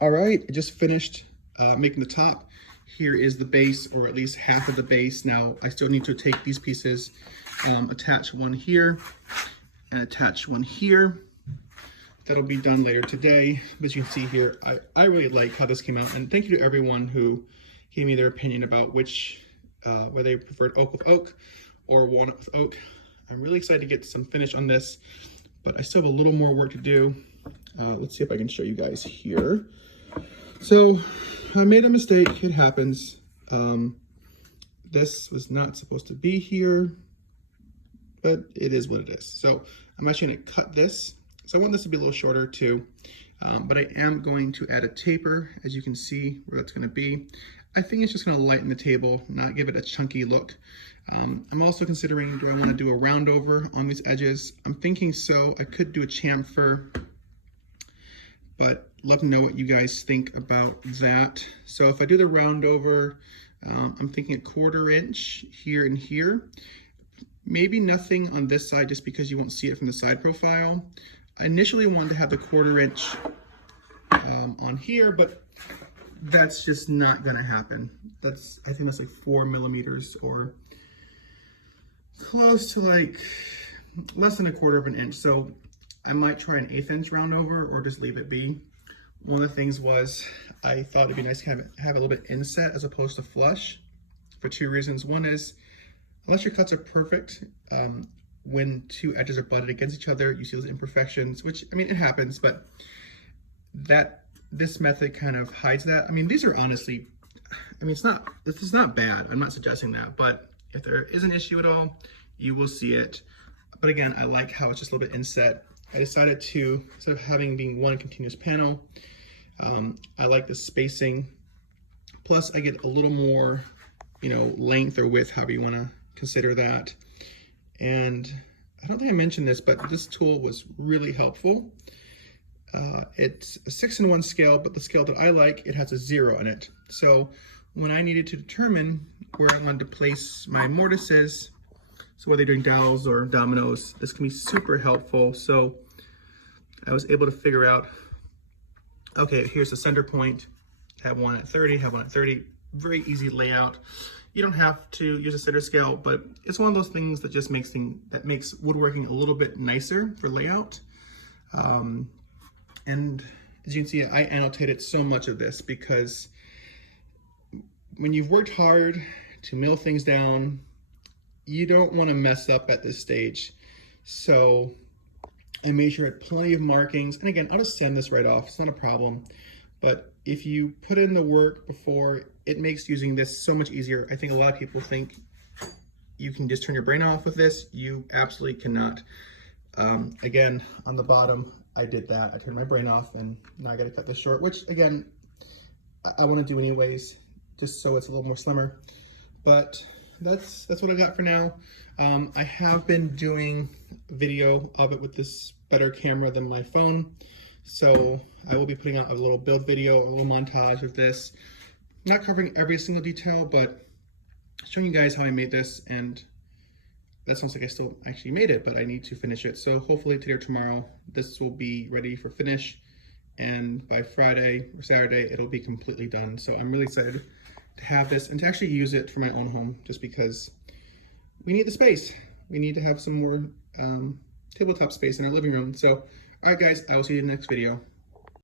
All right, I just finished making the top. Here is the base, or at least half of the base. Now I still need to take these pieces, attach one here and attach one here. That'll be done later today. But as you can see here, I really like how this came out, and thank you to everyone who gave me their opinion about which, whether they preferred oak with oak or walnut with oak. I'm really excited to get some finish on this, but I still have a little more work to do. Let's see if I can show you guys here. So I made a mistake, it happens. This was not supposed to be here, but it is what it is. So I'm actually gonna cut this. So I want this to be a little shorter too, but I am going to add a taper, as you can see where that's gonna be. I think it's just gonna lighten the table, not give it a chunky look. I'm also considering, do I wanna do a round over on these edges? I'm thinking so. I could do a chamfer, but love to know what you guys think about that. So if I do the round over, I'm thinking a 1/4 inch here and here. Maybe nothing on this side just because you won't see it from the side profile. I initially wanted to have the 1/4 inch on here, but that's just not gonna happen. I think that's like 4 millimeters, or close to like less than a 1/4 of an inch. So I might try an 1/8 inch round over or just leave it be. One of the things was I thought it'd be nice to have a little bit inset as opposed to flush for 2 reasons. One is, unless your cuts are perfect, when 2 edges are butted against each other, you see those imperfections, which, I mean, it happens, but this method kind of hides that. I mean, these are honestly, I mean, this is not bad. I'm not suggesting that, but if there is an issue at all, you will see it. But again, I like how it's just a little bit inset. I decided to, instead of having being one continuous panel, I like the spacing. Plus I get a little more, length or width, however you want to consider that. And I don't think I mentioned this, but this tool was really helpful. It's a 6-in-1 scale, but the scale that I like, it has a 0 in it. So when I needed to determine where I wanted to place my mortises, so whether you're doing dowels or dominoes, this can be super helpful. So I was able to figure out, okay, here's the center point, have one at 30, have one at 30, very easy layout. You don't have to use a center scale, but it's one of those things that just makes woodworking a little bit nicer for layout. And as you can see, I annotated so much of this because when you've worked hard to mill things down, you don't want to mess up at this stage. So I made sure I had plenty of markings. And again, I'll just send this right off. It's not a problem. But if you put in the work before, it makes using this so much easier. I think a lot of people think you can just turn your brain off with this. You absolutely cannot. Again, on the bottom, I did that. I turned my brain off, and now I got to cut this short, which again, I want to do anyways, just so it's a little more slimmer. But that's what I got for now. I have been doing video of it with this better camera than my phone. So I will be putting out a little build video, a little montage of this. Not covering every single detail, but showing you guys how I made this. And that sounds like I still actually made it, but I need to finish it. So hopefully today or tomorrow, this will be ready for finish. And by Friday or Saturday, it'll be completely done. So I'm really excited to have this and to actually use it for my own home, just because we need the space. We need to have some more tabletop space in our living room. So, all right guys, I will see you in the next video.